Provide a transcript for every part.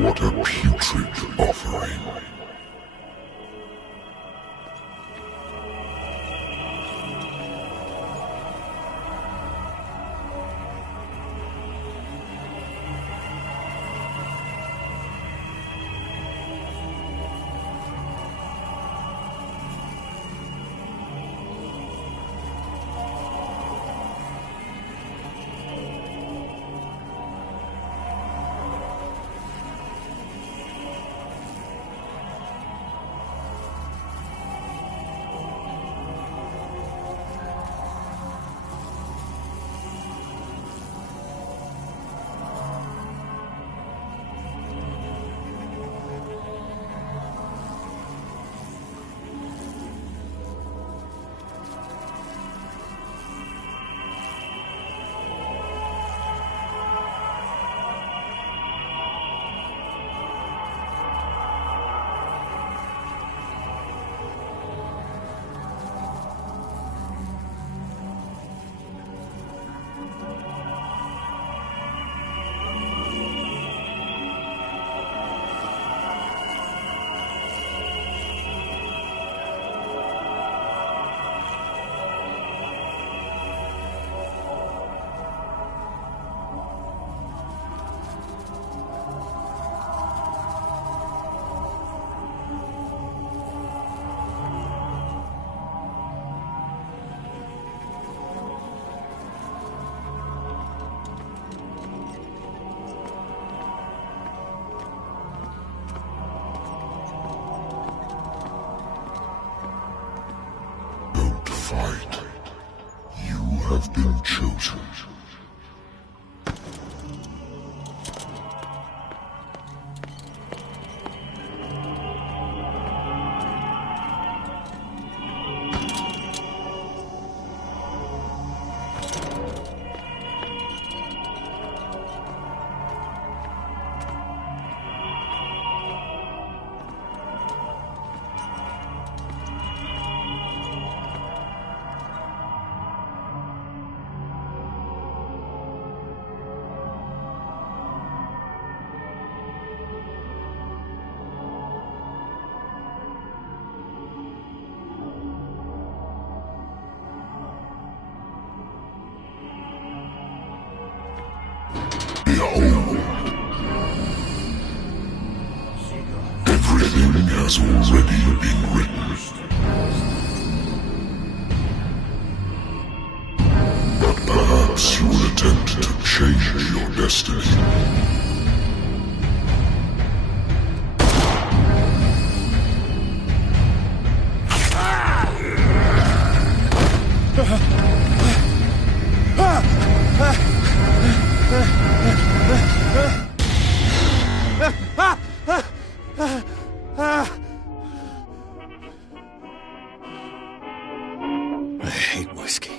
What a putrid offering. Fight. You have been chosen. Behold, everything has already been written. But perhaps you will attempt to change your destiny. I hate whiskey.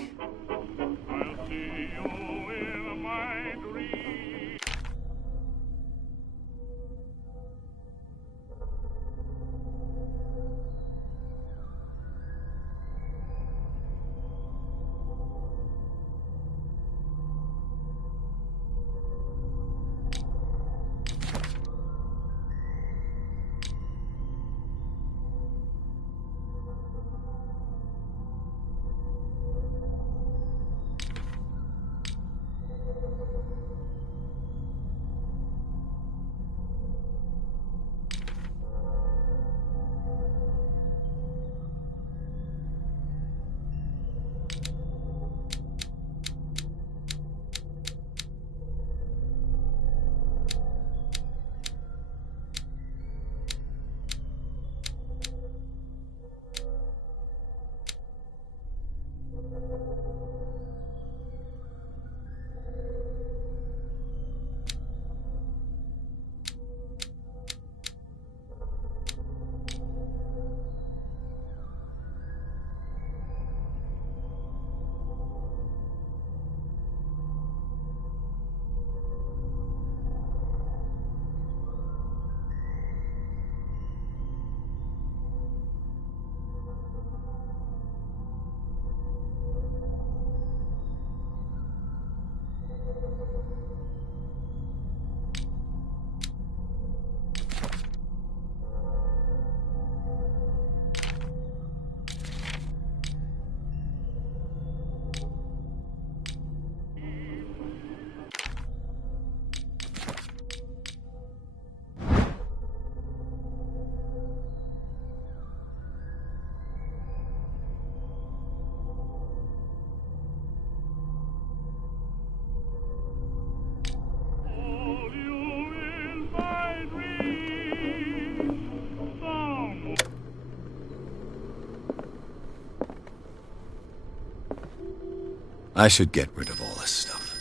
I should get rid of all this stuff.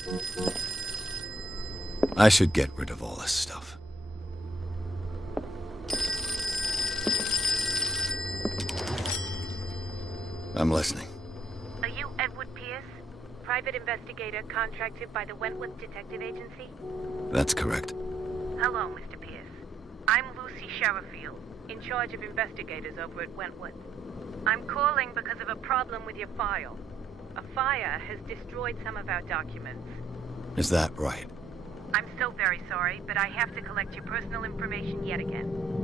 I should get rid of all this stuff. I'm listening. Are you Edward Pierce? Private investigator contracted by the Wentworth Detective Agency? That's correct. Hello, Mr. Pierce. I'm Lucy Sherifield, in charge of investigators over at Wentworth. I'm calling because of a problem with your file. A fire has destroyed some of our documents. Is that right? I'm so very sorry, but I have to collect your personal information yet again.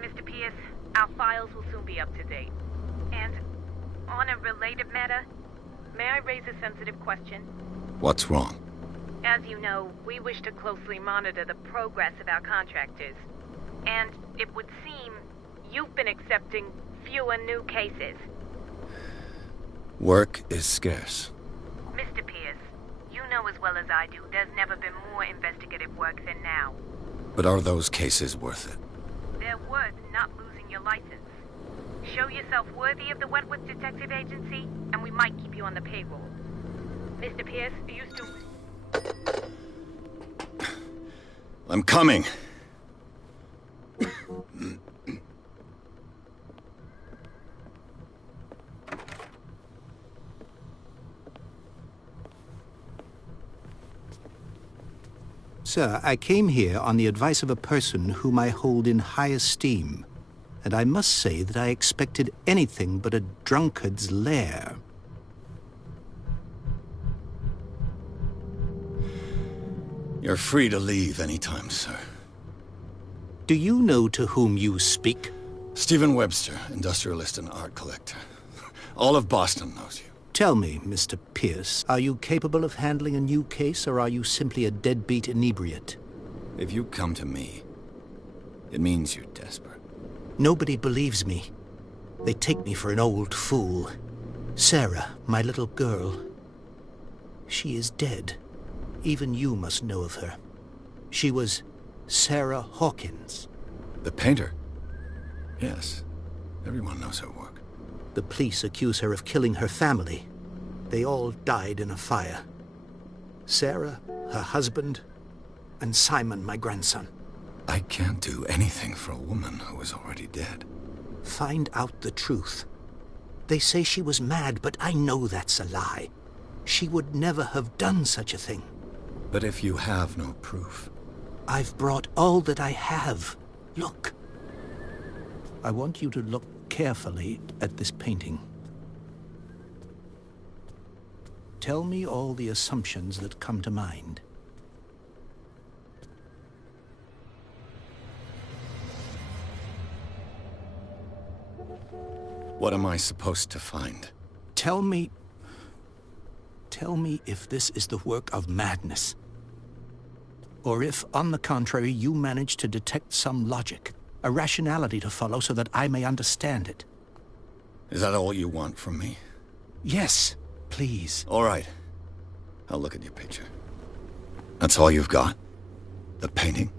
Mr. Pierce. Our files will soon be up to date. And on a related matter, may I raise a sensitive question? What's wrong? As you know, we wish to closely monitor the progress of our contractors. And it would seem you've been accepting fewer new cases. Work is scarce. Mr. Pierce, you know as well as I do there's never been more investigative work than now. But are those cases worth it? They're worth not losing your license. Show yourself worthy of the Wentworth Detective Agency, and we might keep you on the payroll. Mr. Pierce, are you still... I'm coming! Sir, I came here on the advice of a person whom I hold in high esteem, and I must say that I expected anything but a drunkard's lair. You're free to leave anytime, sir. Do you know to whom you speak? Stephen Webster, industrialist and art collector. All of Boston knows you. Tell me, Mr. Pierce, are you capable of handling a new case, or are you simply a deadbeat inebriate? If you come to me, it means you're desperate. Nobody believes me. They take me for an old fool. Sarah, my little girl, she is dead. Even you must know of her. She was Sarah Hawkins. The painter? Yes. Everyone knows her work. The police accuse her of killing her family. They all died in a fire. Sarah, her husband, and Simon, my grandson. I can't do anything for a woman who is already dead. Find out the truth. They say she was mad, but I know that's a lie. She would never have done such a thing. But if you have no proof... I've brought all that I have. Look. I want you to look carefully at this painting. Tell me all the assumptions that come to mind. What am I supposed to find? Tell me if this is the work of madness. Or if, on the contrary, you manage to detect some logic, a rationality to follow so that I may understand it. Is that all you want from me? Yes, please. All right. I'll look at your picture. That's all you've got? The painting?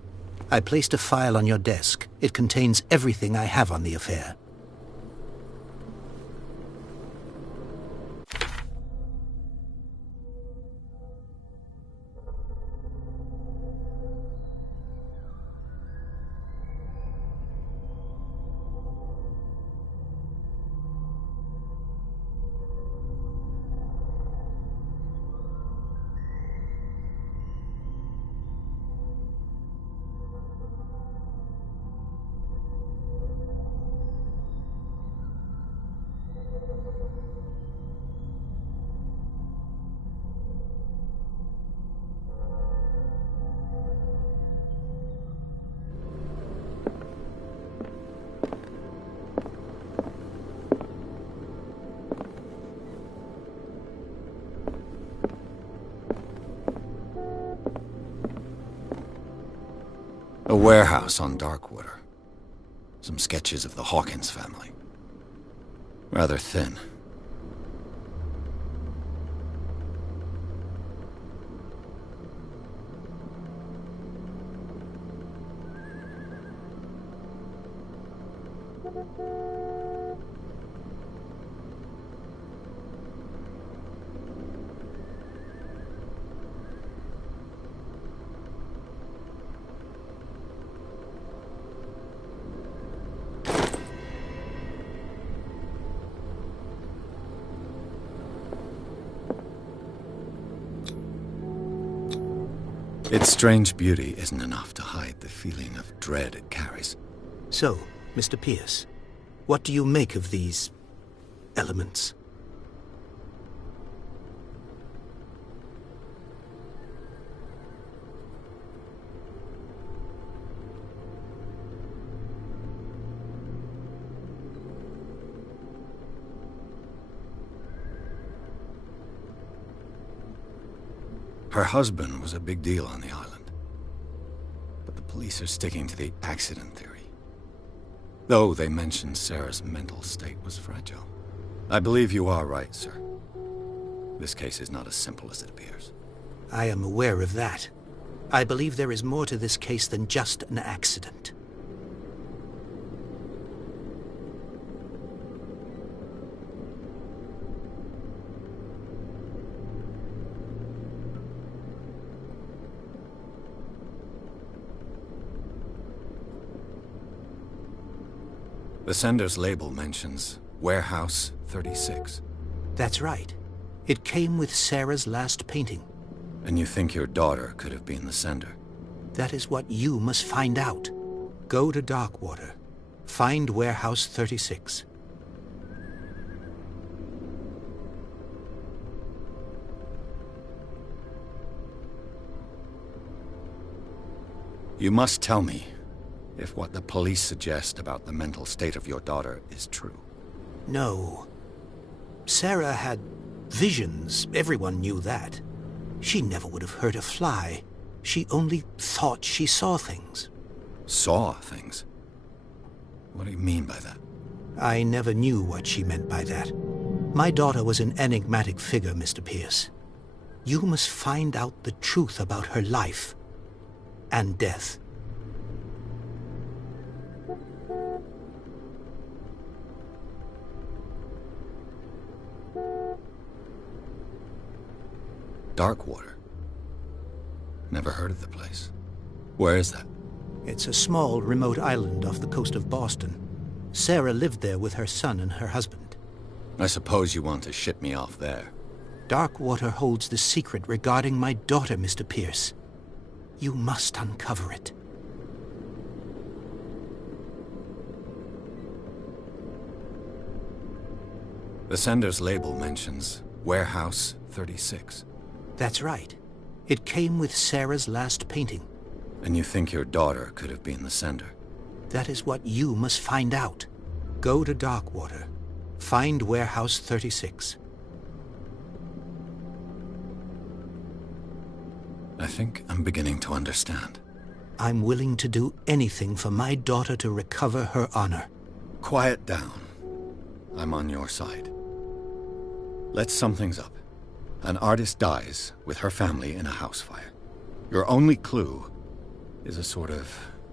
I placed a file on your desk. It contains everything I have on the affair. A warehouse on Darkwater. Some sketches of the Hawkins family. Rather thin. Its strange beauty isn't enough to hide the feeling of dread it carries. So, Mr. Pierce, what do you make of these elements? Her husband was a big deal on the island. But the police are sticking to the accident theory. Though they mentioned Sarah's mental state was fragile. I believe you are right, sir. This case is not as simple as it appears. I am aware of that. I believe there is more to this case than just an accident. The sender's label mentions Warehouse 36. That's right. It came with Sarah's last painting. And you think your daughter could have been the sender? That is what you must find out. Go to Darkwater. Find Warehouse 36. You must tell me if what the police suggest about the mental state of your daughter is true. No. Sarah had visions. Everyone knew that. She never would have hurt a fly. She only thought she saw things. Saw things? What do you mean by that? I never knew what she meant by that. My daughter was an enigmatic figure, Mr. Pierce. You must find out the truth about her life and death. Darkwater? Never heard of the place. Where is that? It's a small, remote island off the coast of Boston. Sarah lived there with her son and her husband. I suppose you want to ship me off there. Darkwater holds the secret regarding my daughter, Mr. Pierce. You must uncover it. The sender's label mentions Warehouse 36. That's right. It came with Sarah's last painting. And you think your daughter could have been the sender? That is what you must find out. Go to Darkwater. Find Warehouse 36. I think I'm beginning to understand. I'm willing to do anything for my daughter to recover her honor. Quiet down. I'm on your side. Let's sum things up. An artist dies with her family in a house fire. Your only clue is a sort of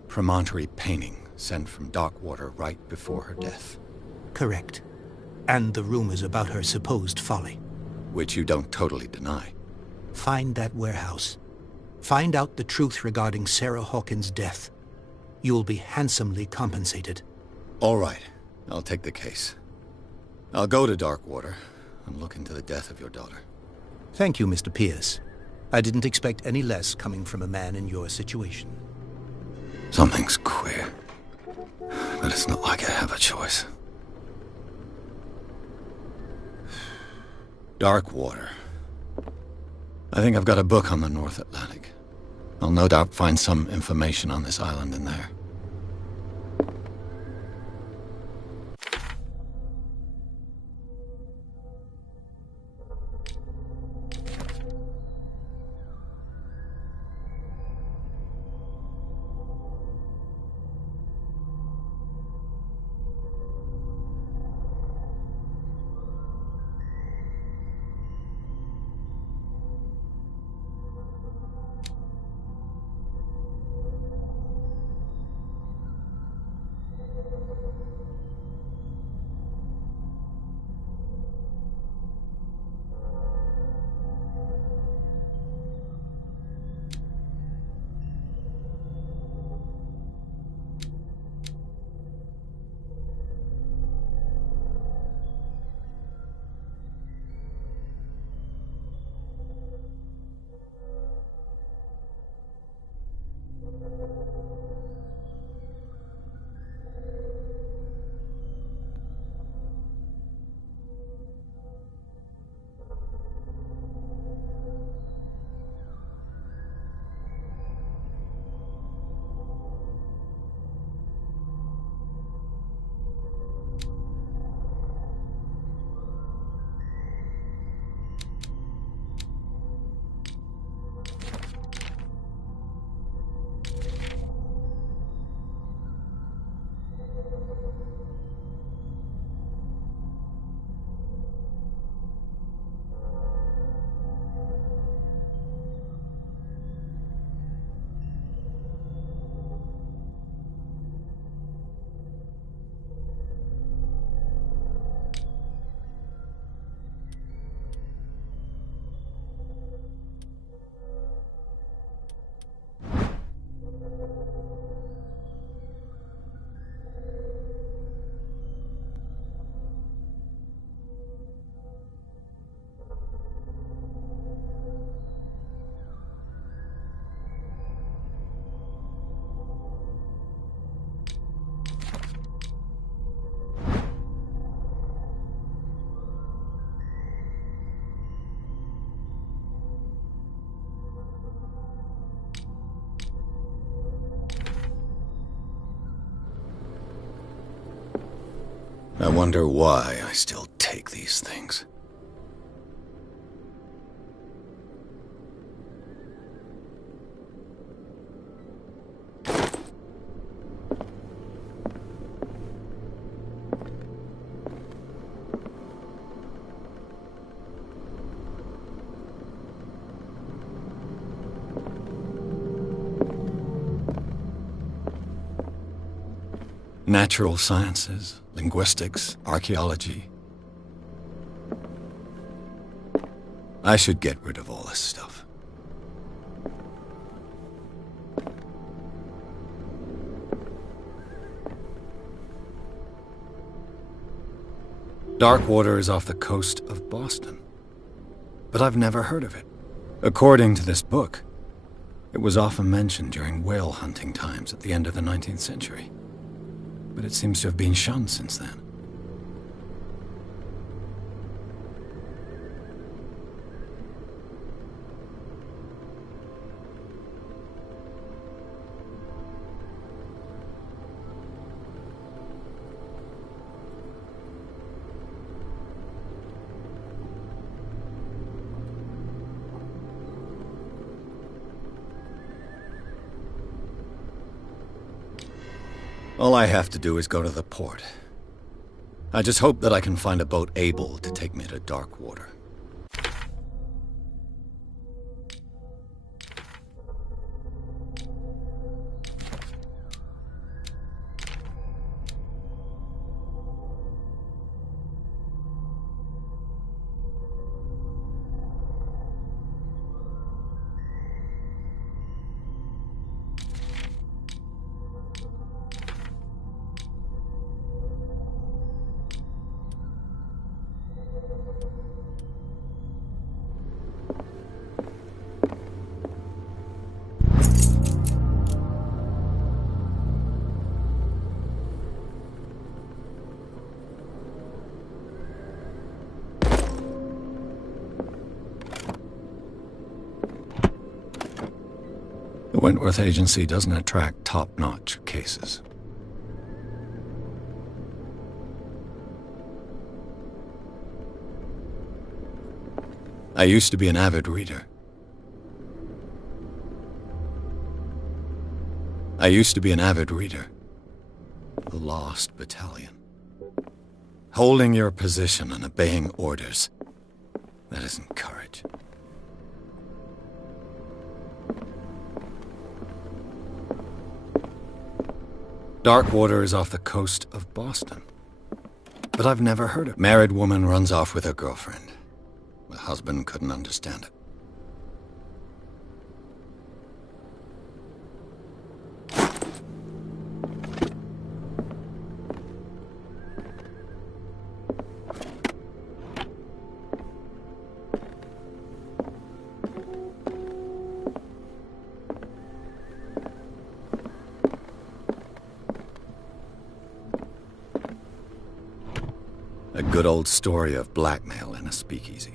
promontory painting sent from Darkwater right before her death. Correct. And the rumors about her supposed folly. Which you don't totally deny. Find that warehouse. Find out the truth regarding Sarah Hawkins' death. You'll be handsomely compensated. All right. I'll take the case. I'll go to Darkwater and look into the death of your daughter. Thank you, Mr. Pierce. I didn't expect any less coming from a man in your situation. Something's queer. But it's not like I have a choice. Darkwater. I think I've got a book on the North Atlantic. I'll no doubt find some information on this island in there. I wonder why I still take these things. Natural sciences, linguistics, archaeology. I should get rid of all this stuff. Darkwater is off the coast of Boston, but I've never heard of it. According to this book, it was often mentioned during whale hunting times at the end of the 19th century. But it seems to have been shunned since then. All I have to do is go to the port. I just hope that I can find a boat able to take me to Darkwater. The Wentworth Agency doesn't attract top-notch cases. I used to be an avid reader. The Lost Battalion. Holding your position and obeying orders. That isn't courage. Darkwater is off the coast of Boston, but I've never heard of it. Married woman runs off with her girlfriend. The husband couldn't understand it. A good old story of blackmail in a speakeasy.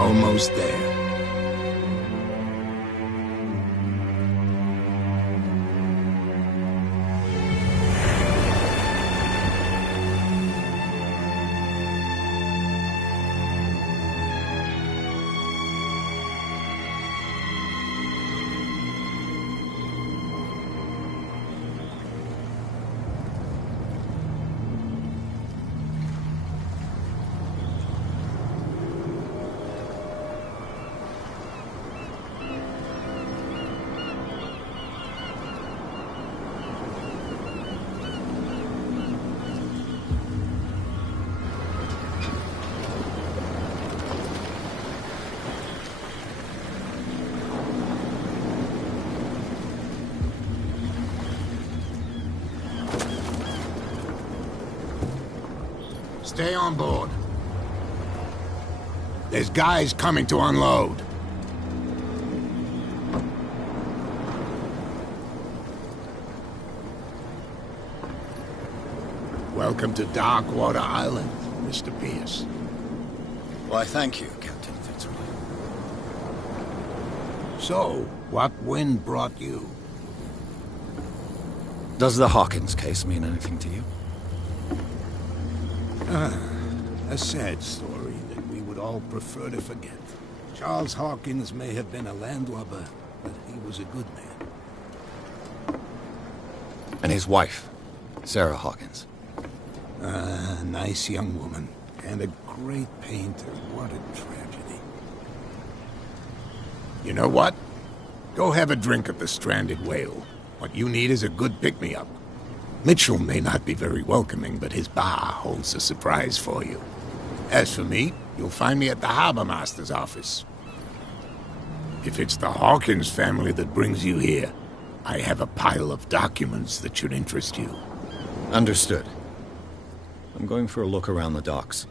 almost there. Stay on board. There's guys coming to unload. Welcome to Darkwater Island, Mr. Pierce. Why, thank you, Captain Fitzroy. So, what wind brought you? Does the Hawkins case mean anything to you? A sad story that we would all prefer to forget. Charles Hawkins may have been a landlubber, but he was a good man. And his wife, Sarah Hawkins. A nice young woman, and a great painter. What a tragedy. You know what? Go have a drink at the Stranded Whale. What you need is a good pick-me-up. Mitchell may not be very welcoming, but his bar holds a surprise for you. As for me, you'll find me at the Harbor Master's office. If it's the Hawkins family that brings you here, I have a pile of documents that should interest you. Understood. I'm going for a look around the docks.